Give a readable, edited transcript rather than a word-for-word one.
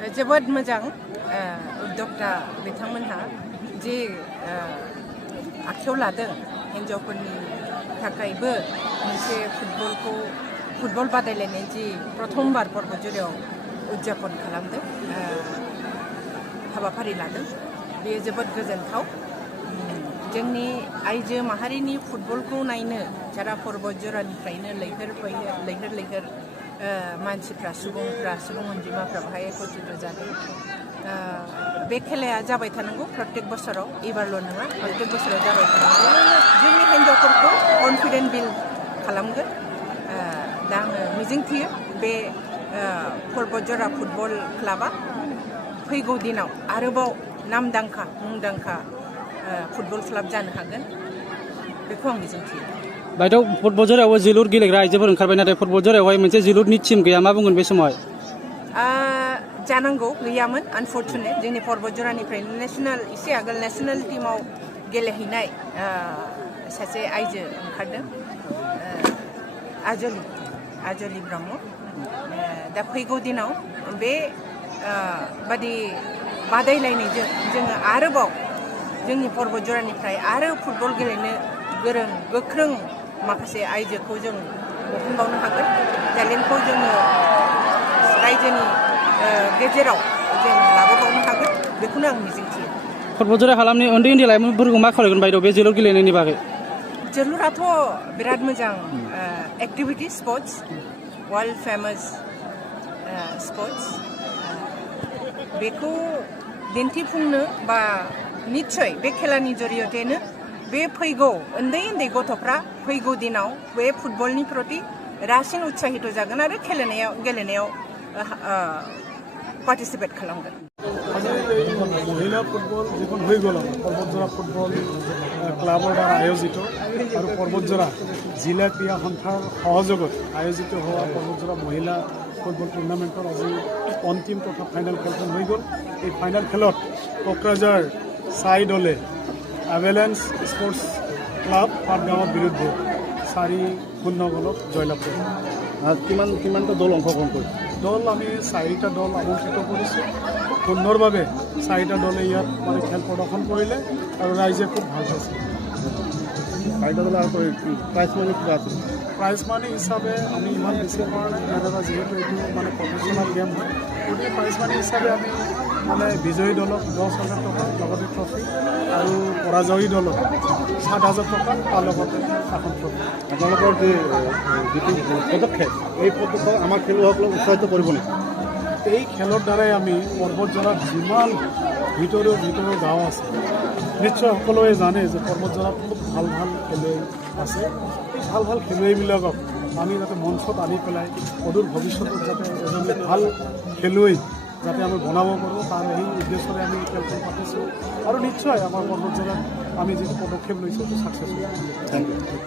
जोबोद मोजां उद्यक्ता बिथांमोनहा जे आखायाव लादों हिन्जावफोरनि थाखायबो मोनसे फुटबल बादायलायनाय जि प्रथमबार बतझराव उदजापन खालामदों हाबाफारि लादों बेयो जोबोद गोजोनथाव जोंनि आइजो माहारिनि फुटबलखौ नायनो सारा बतझरानिफ्रायनो लैहोर मानसिफ्रा सुबुं अनजिमाफ्रा बाहाय एकत्रित जादों बे खेलाया जाबाय थानांगौ प्रत्येक बोसोराव एबारल' नङा प्रत्येक बोसोराव जाबाय थानांगौ जोंनि हिन्जावफोरखौ कनफिडेन्ट बिल्ड खालामगोन दा आङो मिजिंथियो बे बतझरा फुटबल क्लाबा फैगौ दिनाव आरोबाव मुंदांखा फुटबल क्लाब जानो हागोन बेखौ आं मिजिंथियो दाथ' बतझरायावबो जोलुर गेलेग्रा आइजोफोर ओंखारबाय नाथाय बतझरायावहाय मोनसे जोलुरनि टीम गैया मा बुंगोन बे समावहाय जानांगौ गैयामोन आनफर्चुनेट जोंनि बतझरानिफ्रायनो एसे आगोल नेशनेल टीमाव गेलेहैनाय सासे आइजो ओंखारदों आजलि ब्रह्म दा फैगौ दिनाव बे बादि बादायलायनायजों जोङो आरोबाव जोंनि बतझरानिफ्राय आरो फुटबल गेलेनो गोरों गोख्रों माखासे आइजोखौ जों दिहुनबावनो हागोन टेलेन्टखौ जोङो रायजोनि गेजेराव जों लाबोबावनो हागोन बेखौनो आं मिजिंथियो बतझरा हालामनि उन्दै लाइमोनफोरखौ मा खालामगोन बायद' बे जोलुर गेलेनायनि बागै जोलुराथ' बिराद मोजां activity sports world famous sports बेखौ दिन्थिफुंनो बा निस्सय बे खेलानि जरियतेनो बे फैगौ उन्दै गथ'फ्रा फैगौ दिनाव बे फुटबलनि प्रति रासिन उत्साहित जागोन आरो गेलेनायाव पार्टिसिपेट खालामगोन महिला फुटबल जिखुन হৈ গ'ল বতঝরা ফুটবল ক্লাবৰ দ্বাৰা আয়োজিত আৰু বতঝরা জিলা ক্ৰীড়া সন্থাৰ সহযোগত আয়োজিত হোৱা বতঝরা মহিলা ফুটবল টুৰ্ণামেণ্টৰ আজি অন্তিম তথা ফাইনেল খেলখন হৈ গ'ল এই ফাইনেল খেলত কোকৰাঝাৰ দলে এভেলেঞ্চ স্পৰ্টছ ক্লাব পাটগাঁৱৰ বিৰুদ্ধে 4-0 গ'লত জয়লাভ কৰিলে কিমানটা দল অংশগ্ৰহণ কৰিছে দল আমি 4টা দল আমন্ত্ৰিত কৰিছোঁ সুন্দৰভাৱে 4টা দলে ইয়াত মানে খেল প্ৰদৰ্শন কৰিলে আৰু ৰাইজে খুব ভাল পাইছে 4টা দল আৰু প্ৰাইজ মানি হিচাপে আমি ইমান বেছি কৰা নাই যেনেকুৱা যিহেতু এইটো মানে প্ৰফেশ্যনেল গেম হয় গতিকে প্ৰাইজ মানি হিচাপে আমি মানে বিজয়ী দলক 10,000 টকা লগতে ট্ৰফি আৰু পৰাজয়ী দলক 7,000 টকা তাৰ লগতে এখন ট্ৰফি আপোনালোকৰ যিটো পদক্ষেপ এই পদক্ষেপ আমাৰ খেলুৱৈসকলক উৎসাহিত কৰিব নেকি এই খেলৰ দ্বাৰাই আমি বতঝৰাত যিমান ভিতৰৰ গাঁও আছে নিশ্চয় সকলোৱে জানে যে বতঝৰাত খুব ভাল খেলুৱৈ আছে এই ভাল খেলুৱৈবিলাকক আমি যাতে মঞ্চত আনি পেলাই অদূৰ ভৱিষ্যতত যাতে এজন ভাল খেলুৱৈ যাতে আমি বনাব পাৰোঁ তাৰ সেই উদ্দেশ্যৰে আমি খেলখন পাতিছোঁ আৰু নিশ্চয় আমাৰ বতঝৰাত আমি যিটো পদক্ষেপ লৈছোঁ সেইটো ছাকচেছ হ'ব থেংক ইউ